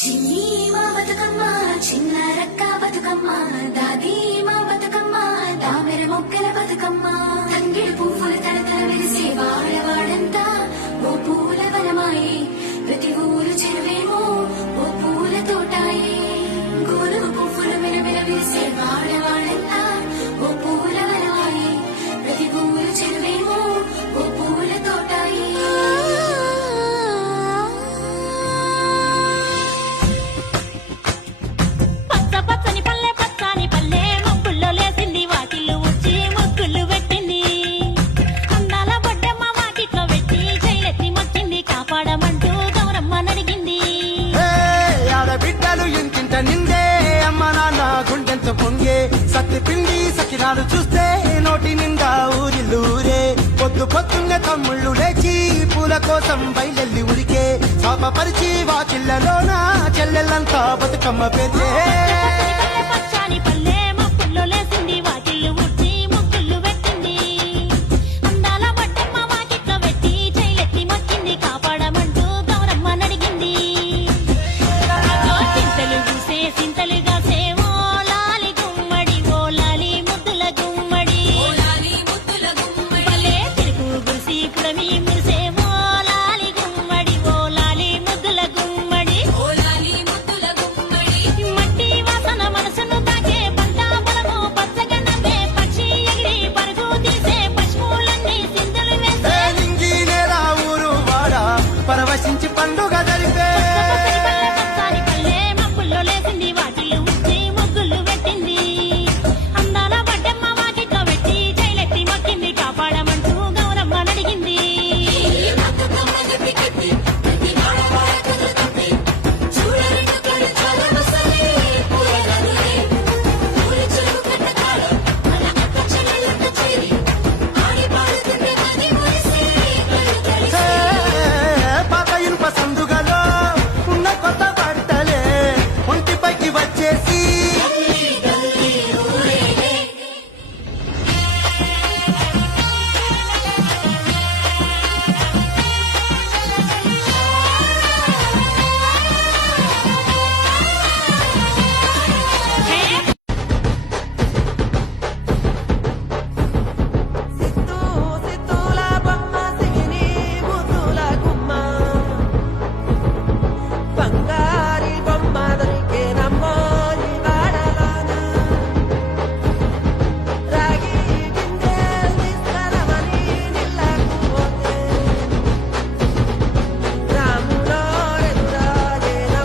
చిన్ని మా బతుకమ్మ చిన్న రక్క బతుకమ్మ దాది మా బతుకమ్మ దామెర మొక్కల బతుకమ్మ తంగిడు పువ్వుల తడతల వెలిసే వాడవాడంతా ఓ పూల వనమాయే ప్రతి ఊరు చెరువేమో ఓ పూల తోటాయే గోరు పువ్వులు మెరమెర వెలిసే వాడవాడంతా ఓ పూల వనమాయే ప్రతి ఊరు చెరువేమో ఓ పూల తోటాయే. పచ్చని పల్లె పచ్చని పల్లె మబ్బుల్లో లేసింది వాకిళ్ళు ఉచ్చి ముగ్గులు పెట్టింది అందాల బొడ్డమ్మ వాకిట్లో పెట్టి జైలెత్తి మొక్కింది కాపాడమంటూ గౌరమ్మ నడిగింది. ఆడబిడ్డలు ఇంటింట నిందే అమ్మ నాన్న గుండెంత పొంగే సత్తి పిండి సకినాలు చూస్తే నోటి నిండా ఊరిల్లూరే పొద్దు పొద్దున్నే తమ్ముళ్ళు లేచి పూల కోసం బయలెల్లి ఉరికే శాపపరిచి వాకిళ్లలోన చెల్లెళ్ళంతా బతుకమ్మ పేర్చే